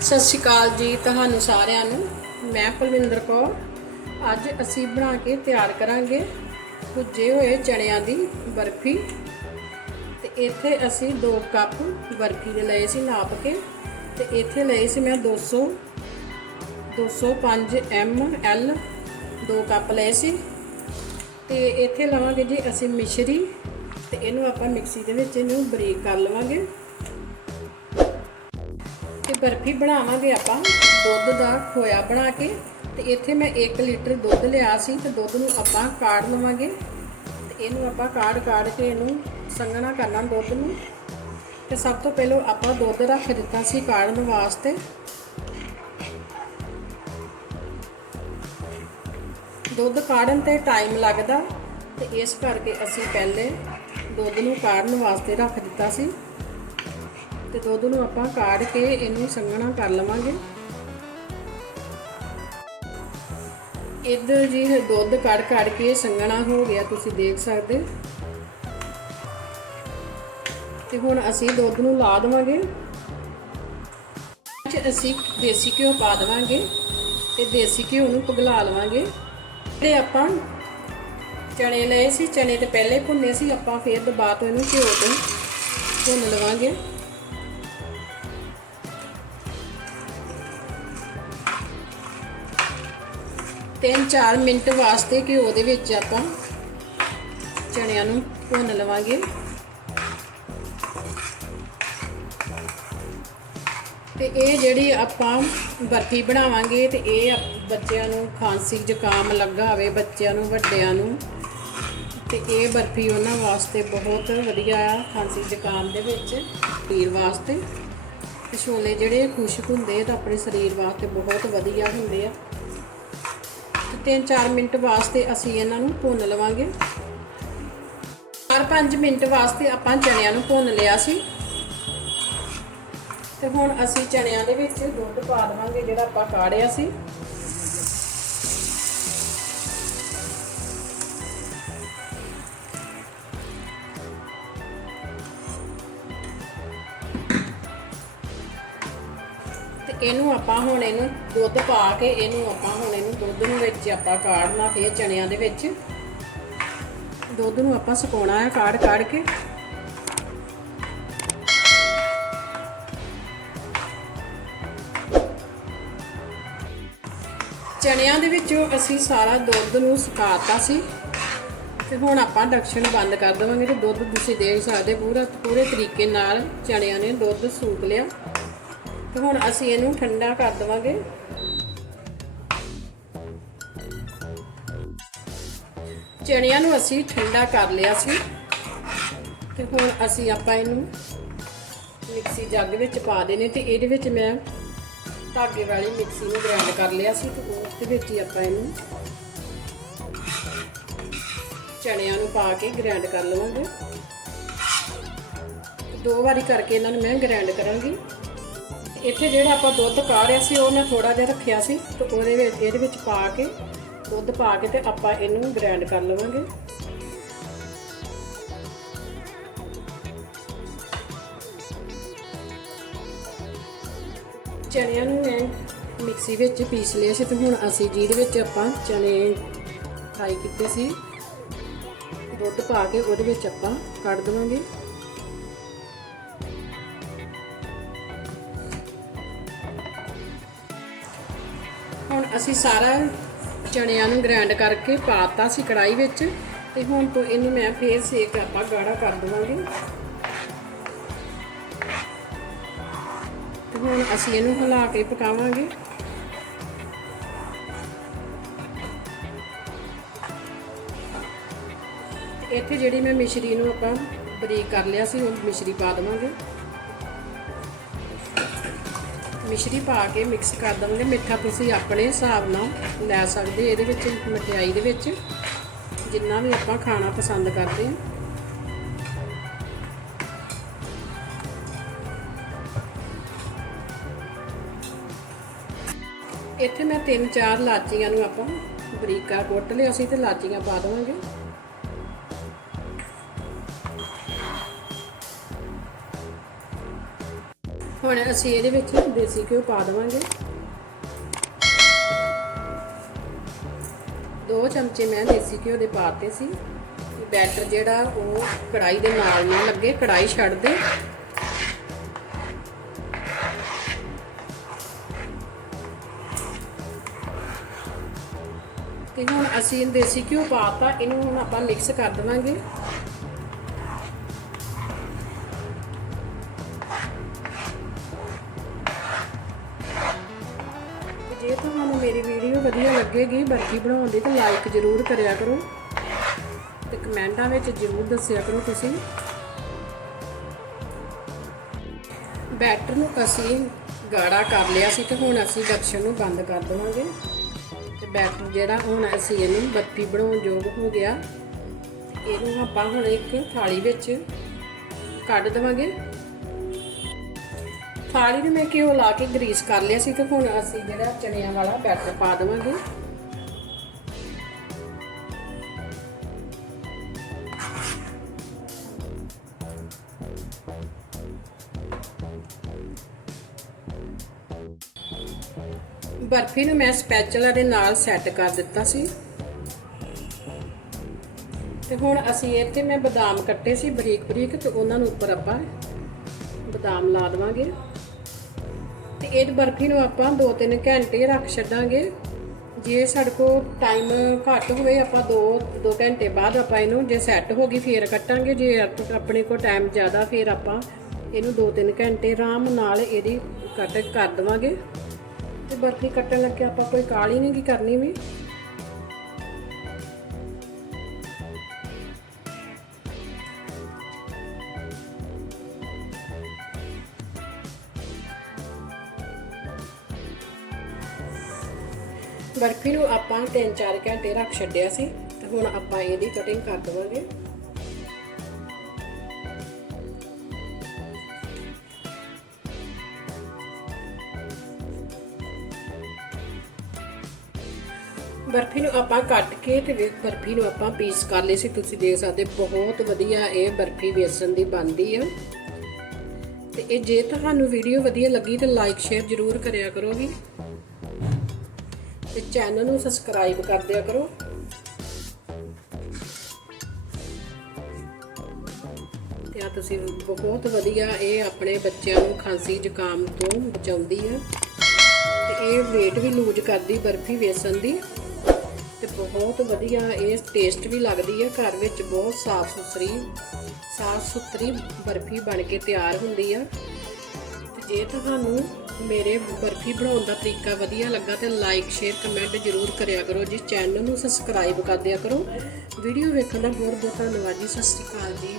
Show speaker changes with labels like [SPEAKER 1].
[SPEAKER 1] ਸਤਿ ਸ਼੍ਰੀ ਅਕਾਲ ਜੀ ਤੁਹਾਨੂੰ ਸਾਰਿਆਂ ਨੂੰ। ਮੈਂ ਪਲਵਿੰਦਰ ਕੌਰ। ਅੱਜ ਅਸੀਂ ਬਣਾ ਕੇ ਤਿਆਰ ਕਰਾਂਗੇ ਭੁੱਜੇ ਹੋਏ ਚਣਿਆਂ ਦੀ ਬਰਫੀ। ਤੇ ਇੱਥੇ ਅਸੀਂ 2 ਕੱਪ ਬਰਫੀ ਦੇ ਲਏ ਸੀ ਨਾਪ ਕੇ। ਤੇ ਇੱਥੇ ਲਏ ਸੀ ਮੈਂ 200 205 ml 2 ਕੱਪ ਲਏ ਸੀ। ਤੇ ਇੱਥੇ ਲਵਾਂਗੇ ਜੀ ਅਸੀਂ ਮਿਸ਼ਰੀ। ਤੇ ਇਹਨੂੰ ਆਪਾਂ ਮਿਕਸੀ ਦੇ ਵਿੱਚ ਇਹਨੂੰ ਬਰੀਕ ਕਰ ਲਵਾਂਗੇ। ਬਰਫੀ ਬਣਾਵਾਂਗੇ ਆਪਾਂ, ਦੁੱਧ ਦਾ ਖੋਇਆ ਬਣਾ ਕੇ, ਤੇ ਇੱਥੇ ਮੈਂ 1 ਲੀਟਰ ਦੁੱਧ ਲਿਆ ਸੀ, ਤੇ ਦੁੱਧ ਨੂੰ ਆਪਾਂ ਕਾੜ ਲਵਾਂਗੇ। ਤੇ ਇਹਨੂੰ ਆਪਾਂ ਕਾੜ ਕਾੜ ਕੇ ਇਹਨੂੰ ਸੰਘਣਾ ਕਰਨਾ ਦੁੱਧ ਨੂੰ। ਤੇ ਸਭ ਤੋਂ ਪਹਿਲਾਂ ਆਪਾਂ ਦੁੱਧ ਰੱਖ ਦਿੱਤਾ ਸੀ ਕਾੜਨ ਵਾਸਤੇ। ਦੁੱਧ ਕਾੜਨ ਤੇ ਟਾਈਮ ਲੱਗਦਾ, ਤੇ ਇਸ ਕਰਕੇ ਅਸੀਂ ਪਹਿਲੇ ਦੁੱਧ ਨੂੰ ਕਾੜਨ ਵਾਸਤੇ ਰੱਖ ਦਿੱਤਾ ਸੀ। ਤੇ ਦੁੱਧ ਨੂੰ ਆਪਾਂ ਕਾੜ ਕੇ ਇਹਨੂੰ ਸੰਘਣਾ ਕਰ ਲਵਾਂਗੇ। ਇੱਧਰ ਜੀ ਦੁੱਧ ਕੜ ਕੜ ਕੇ ਸੰਘਣਾ ਹੋ ਗਿਆ, ਤੁਸੀਂ ਦੇਖ ਸਕਦੇ। ਤੇ ਹੁਣ ਅਸੀਂ ਦੁੱਧ ਨੂੰ ਲਾ ਦੇਵਾਂਗੇ। ਅਸੀਂ ਦੇਸੀ ਘਿਓ ਪਾ ਦੇਵਾਂਗੇ ਤੇ ਦੇਸੀ ਘਿਓ ਨੂੰ ਪਗਲਾ ਲਵਾਂਗੇ। ਜਿਹੜੇ ਆਪਾਂ ਚਣੇ ਲਏ ਸੀ ਚਣੇ ਤੇ ਪਹਿਲੇ ਭੁੰਨੇ ਸੀ, ਆਪਾਂ ਫੇਰ ਦਬਾ ਤੋਂ ਇਹਨੂੰ ਘਿਓ ਤੋਂ ਭੁੰਨ ਲਵਾਂਗੇ। ਤਿੰਨ ਚਾਰ ਮਿੰਟ ਵਾਸਤੇ ਘਿਓ ਦੇ ਵਿੱਚ ਆਪਾਂ ਚਣਿਆਂ ਨੂੰ ਭੁੰਨ ਲਵਾਂਗੇ। ਤੇ ਇਹ ਜਿਹੜੀ ਆਪਾਂ ਬਰਫੀ ਬਣਾਵਾਂਗੇ ਤੇ ਇਹ ਬੱਚਿਆਂ ਨੂੰ ਖਾਂਸੀ ਜ਼ੁਕਾਮ ਲੱਗਾ ਹੋਵੇ ਬੱਚਿਆਂ ਨੂੰ, ਵੱਡਿਆਂ ਨੂੰ। ਤੇ ਇਹ ਬਰਫੀ ਉਹਨਾਂ ਵਾਸਤੇ ਬਹੁਤ ਵਧੀਆ ਆ, ਖਾਂਸੀ ਜ਼ੁਕਾਮ ਦੇ ਵਿੱਚ, ਸਰੀਰ ਵਾਸਤੇ। ਤੇ ਛੋਲੇ ਜਿਹੜੇ ਖੁਸ਼ਕ ਹੁੰਦੇ ਤਾਂ ਆਪਣੇ ਸਰੀਰ ਵਾਸਤੇ ਬਹੁਤ ਵਧੀਆ ਹੁੰਦੇ ਆ। 3-4 ਮਿੰਟ ਵਾਸਤੇ ਅਸੀਂ ਇਹਨਾਂ ਨੂੰ ਭੁੰਨ ਲਵਾਂਗੇ। 4-5 ਮਿੰਟ ਵਾਸਤੇ ਆਪਾਂ ਚਣਿਆਂ ਨੂੰ ਭੁੰਨ ਲਿਆ ਸੀ। ਤੇ ਹੁਣ ਅਸੀਂ ਚਣਿਆਂ ਦੇ ਵਿੱਚ ਦੁੱਧ ਪਾ ਦੇਵਾਂਗੇ ਜਿਹੜਾ ਆਪਾਂ ਕਾੜਿਆ ਸੀ। ਇਹਨੂੰ ਆਪਾਂ ਹੁਣ ਇਹਨੂੰ ਦੁੱਧ ਪਾ ਕੇ ਇਹਨੂੰ ਆਪਾਂ ਹੁਣ ਇਹਨੂੰ ਦੁੱਧ ਨੂੰ ਵਿੱਚ ਆਪਾਂ ਕਾੜਨਾ ਫੇਰ ਚਣਿਆਂ ਦੇ ਵਿੱਚ। ਦੁੱਧ ਨੂੰ ਆਪਾਂ ਸੁਕਾਉਣਾ ਹੈ ਕਾੜ ਕਾੜ ਕੇ। ਚਣਿਆਂ ਦੇ ਵਿੱਚੋਂ ਅਸੀਂ ਸਾਰਾ ਦੁੱਧ ਨੂੰ ਸੁਕਾਤਾ ਸੀ। ਤੇ ਹੁਣ ਆਪਾਂ ਡਕਸ਼ਨ ਬੰਦ ਕਰ ਦੇਵਾਂਗੇ ਤੇ ਦੁੱਧ ਤੁਸੀਂ ਦੇਖ ਸਕਦੇ ਪੂਰਾ ਪੂਰੇ ਤਰੀਕੇ ਨਾਲ ਚਣਿਆਂ ਨੇ ਦੁੱਧ ਸੂਕ ਲਿਆ। ਤੇ ਹੁਣ ਅਸੀਂ ਇਹਨੂੰ ਠੰਡਾ ਕਰ ਦੇਵਾਂਗੇ। ਚਣਿਆਂ ਨੂੰ ਅਸੀਂ ਠੰਡਾ ਕਰ ਲਿਆ ਸੀ। ਤੇ ਹੁਣ ਅਸੀਂ ਆਪਾਂ ਇਹਨੂੰ ਮਿਕਸੀ ਜੱਗ ਵਿੱਚ ਪਾ ਦੇਣੇ ਤੇ ਇਹਦੇ ਵਿੱਚ ਮੈਂ ਧਾਗੇ ਵਾਲੀ ਮਿਕਸੀ ਨੂੰ ਗ੍ਰਾਈਂਡ ਕਰ ਲਿਆ ਸੀ ਤੇ ਉਸ ਦੇ ਵਿੱਚ ਹੀ ਆਪਾਂ ਇਹਨੂੰ ਚਣਿਆਂ ਨੂੰ ਪਾ ਕੇ ਗ੍ਰਾਈਂਡ ਕਰ ਲਵਾਂਗੇ। ਦੋ ਵਾਰੀ ਕਰਕੇ ਇਹਨਾਂ ਨੂੰ ਮੈਂ ਗ੍ਰਾਈਂਡ ਕਰਾਂਗੀ। ਇੱਥੇ ਜਿਹੜਾ ਆਪਾਂ ਦੁੱਧ ਕਾੜਿਆ ਸੀ, ਉਹ ਮੈਂ ਥੋੜਾ ਜਿਹਾ ਰੱਖਿਆ ਸੀ ਤੇ ਉਹਦੇ ਵਿੱਚ, ਇਹਦੇ ਵਿੱਚ ਪਾ ਕੇ, ਦੁੱਧ ਪਾ ਕੇ ਤੇ ਆਪਾਂ ਇਹਨੂੰ ਗ੍ਰਾਈਂਡ ਕਰ ਲਵਾਂਗੇ। ਚਣਿਆਂ ਨੂੰ ਮੈਂ ਮਿਕਸੀ ਵਿੱਚ ਪੀਸ ਲਿਆ ਸੀ ਤੇ ਹੁਣ ਅਸੀਂ ਜਿਹਦੇ ਵਿੱਚ ਆਪਾਂ ਚਣੇ ਫਰਾਈ ਕੀਤੇ ਸੀ, ਦੁੱਧ ਪਾ ਕੇ ਉਹਦੇ ਵਿੱਚ ਆਪਾਂ ਕੱਢ ਦੇਵਾਂਗੇ। ਅਸੀਂ ਸਾਰਾ ਚਣਿਆਂ ਨੂੰ ਗ੍ਰਾਈਂਡ ਕਰਕੇ ਪਾਤਾ ਸੀ ਕੜਾਈ ਵਿੱਚ ਤੇ ਹੁਣ ਤੋਂ ਇਹਨੂੰ ਮੈਂ ਫੇਰ ਸੇਕ ਆਪਾਂ ਗਾੜਾ ਕਰ ਦਵਾਂਗੇ। ਤੇ ਹੁਣ ਅਸੀਂ ਇਹਨੂੰ ਹਿਲਾ ਕੇ ਪਕਾਵਾਂਗੇ। ਇੱਥੇ ਜਿਹੜੀ ਮੈਂ ਮਿਸ਼ਰੀ ਨੂੰ ਆਪਾਂ ਬਰੀਕ ਕਰ ਲਿਆ ਸੀ, ਉਹ ਮਿਸ਼ਰੀ ਪਾ ਦਵਾਂਗੇ। ਮਿਸ਼ਰੀ ਪਾ ਕੇ ਮਿਕਸ ਕਰ ਦਵਾਂਗੇ। ਮਿੱਠਾ ਤੁਸੀਂ ਆਪਣੇ ਹਿਸਾਬ ਨਾਲ ਲੈ ਸਕਦੇ ਇਹਦੇ ਵਿੱਚ ਮਠਿਆਈ ਦੇ ਵਿੱਚ ਜਿੰਨਾ ਵੀ ਆਪਾਂ ਖਾਣਾ ਪਸੰਦ ਕਰਦੇ ਹਾਂ। ਇੱਥੇ ਮੈਂ ਤਿੰਨ ਚਾਰ ਲਾਚੀਆਂ ਨੂੰ ਆਪਾਂ ਬਰੀਕਾ ਕੁੱਟ ਲਿਆ ਸੀ ਤੇ ਲਾਚੀਆਂ ਪਾ ਦੇਵਾਂਗੇ। ਹੁਣ ਅਸੀਂ ਇਹਦੇ ਵਿੱਚ ਦੇਸੀ ਘਿਓ ਪਾ ਦੇਵਾਂਗੇ। ਦੋ ਚਮਚੇ ਮੈਂ ਦੇਸੀ ਘਿਓ ਦੇ ਪਾਤੇ ਸੀ। ਬੈਟਰ ਜਿਹੜਾ ਉਹ ਕੜਾਈ ਦੇ ਨਾਲ ਨਾ ਲੱਗੇ ਕੜਾਈ ਛੱਡ ਦੇ। ਤੇ ਹੁਣ ਅਸੀਂ ਦੇਸੀ ਘਿਓ ਪਾਤਾ, ਇਹਨੂੰ ਹੁਣ ਆਪਾਂ ਮਿਕਸ ਕਰ ਦੇਵਾਂਗੇ। ਜੇ ਤੁਹਾਨੂੰ ਮੇਰੀ ਵੀਡੀਓ ਵਧੀਆ ਲੱਗੇਗੀ ਬਰਫੀ ਬਣਾਉਣ ਦੀ ਤਾਂ ਲਾਈਕ ਜ਼ਰੂਰ ਕਰਿਆ ਕਰੋ। ਤੇ ਕਮੈਂਟਾਂ ਵਿੱਚ ਜ਼ਰੂਰ ਦੱਸਿਆ ਕਰੋ ਤੁਸੀਂ। ਬੈਟਰ ਨੂੰ ਅਸੀਂ ਗਾੜਾ ਕਰ ਲਿਆ ਸੀ ਤੇ ਹੁਣ ਅਸੀਂ ਦਰਸ਼ਨ ਨੂੰ ਬੰਦ ਕਰ ਦੇਵਾਂਗੇ। ਤੇ ਬੈਟਰ ਜਿਹੜਾ ਹੁਣ ਅਸੀਂ ਇਹਨੂੰ ਬਰਫੀ ਬਣਾਉਣ ਯੋਗ ਹੋ ਗਿਆ, ਇਹਨੂੰ ਆਪਾਂ ਹੁਣ ਇੱਕ ਥਾਲੀ ਵਿੱਚ ਕੱਢ ਦੇਵਾਂਗੇ। ਥਾਲੀ ਨੂੰ ਮੈਂ ਘਿਓ ਲਾ ਕੇ ਗਰੀਸ ਕਰ ਲਿਆ ਸੀ ਤੇ ਹੁਣ ਅਸੀਂ ਜਿਹੜਾ ਚਣਿਆਂ ਵਾਲਾ ਬੈਟਰ ਪਾ ਦੇਵਾਂਗੇ। ਬਰਫੀ ਨੂੰ ਮੈਂ ਸਪੈਚੂਲਾ ਦੇ ਨਾਲ ਸੈੱਟ ਕਰ ਦਿੱਤਾ ਸੀ। ਤੇ ਹੁਣ ਅਸੀਂ ਇੱਥੇ ਮੈਂ ਬਦਾਮ ਕੱਟੇ ਸੀ ਬਰੀਕ ਬਰੀਕ ਤੇ ਉਹਨਾਂ ਨੂੰ ਉੱਪਰ ਆਪਾਂ ਬਦਾਮ ਲਾ ਦੇਵਾਂਗੇ। ਤੇ ਇਹ ਬਰਫੀ ਨੂੰ ਆਪਾਂ 2-3 ਘੰਟੇ ਰੱਖ ਛੱਡਾਂਗੇ। ਜੇ ਸਾਡੇ ਕੋਲ ਟਾਈਮ ਘੱਟ ਹੋਵੇ, ਆਪਾਂ 2 2 ਘੰਟੇ ਬਾਅਦ ਆਪਾਂ ਇਹਨੂੰ ਜੇ ਸੈੱਟ ਹੋ ਗਈ ਫੇਰ ਕੱਟਾਂਗੇ। ਜੇ ਆਪ- ਆਪਣੇ ਕੋਲ ਟਾਈਮ ਜ਼ਿਆਦਾ, ਫੇਰ ਆਪਾਂ ਇਹਨੂੰ 2-3 ਘੰਟੇ ਆਰਾਮ ਨਾਲ ਇਹਦੀ ਕੱਟ ਕਰ ਦੇਵਾਂਗੇ। ਤੇ ਬਰਫੀ ਕੱਟਣ ਲੱਗੇ ਆਪਾਂ ਕੋਈ ਕਾਲੀ ਨਹੀਂ ਕੀ ਕਰਨੀ ਵੀ। ਬਰਫੀ ਨੂੰ ਆਪਾਂ 3-4 ਘੰਟੇ ਰੱਖ ਛੱਡਿਆ ਸੀ ਤੇ ਹੁਣ ਆਪਾਂ ਇਹਦੀ ਕਟਿੰਗ ਕਰ ਦੇਵਾਂਗੇ। ਬਰਫੀ ਨੂੰ ਆਪਾਂ ਕੱਟ ਕੇ ਤੇ ਬਰਫੀ ਨੂੰ ਆਪਾਂ ਪੀਸ ਕਰ ਲਈ ਸੀ। ਤੁਸੀਂ ਦੇਖ ਸਕਦੇ ਬਹੁਤ ਵਧੀਆ ਇਹ ਬਰਫੀ ਵੇਸਣ ਦੀ ਬਣਦੀ ਆ। ਤੇ ਇਹ ਜੇ ਤੁਹਾਨੂੰ ਵੀਡੀਓ ਵਧੀਆ ਲੱਗੀ ਤਾਂ ਲਾਈਕ ਸ਼ੇਅਰ ਜ਼ਰੂਰ ਕਰਿਆ ਕਰੋ ਵੀ ਤੇ ਚੈਨਲ ਨੂੰ ਸਬਸਕ੍ਰਾਈਬ ਕਰ ਦਿਆ ਕਰੋ। ਤੇ ਆ ਤੁਸੀਂ ਬਹੁਤ ਵਧੀਆ ਇਹ ਆਪਣੇ ਬੱਚਿਆਂ ਨੂੰ ਖਾਂਸੀ ਜ਼ੁਕਾਮ ਤੋਂ ਬਚਾਉਂਦੀ ਆ ਤੇ ਇਹ weight ਵੀ ਲੂਜ਼ ਕਰਦੀ ਬਰਫੀ ਵੇਸਣ ਦੀ। ਤੇ ਬਹੁਤ ਵਧੀਆ ਇਹ ਟੇਸਟ ਵੀ ਲੱਗਦੀ ਹੈ। ਘਰ ਵਿੱਚ ਬਹੁਤ ਸਾਫ਼ ਸੁਥਰੀ ਸਾਫ਼ ਸੁਥਰੀ ਬਰਫੀ ਬਣ ਕੇ ਤਿਆਰ ਹੁੰਦੀ ਆ। ਜੇ ਤੁਹਾਨੂੰ ਮੇਰੇ ਬਰਫੀ ਬਣਾਉਣ ਦਾ ਤਰੀਕਾ ਵਧੀਆ ਲੱਗਾ ਤੇ ਲਾਈਕ ਸ਼ੇਅਰ ਕਮੈਂਟ ਜ਼ਰੂਰ ਕਰਿਆ ਕਰੋ। ਜੀ ਚੈਨਲ ਨੂੰ ਸਬਸਕ੍ਰਾਈਬ ਕਰ ਦਿਆ ਕਰੋ। ਵੀਡੀਓ ਵੇਖਣ ਦਾ ਬਹੁਤ ਬਹੁਤ ਧੰਨਵਾਦ ਜੀ। ਸਤਿ ਸ਼੍ਰੀ ਅਕਾਲ ਜੀ।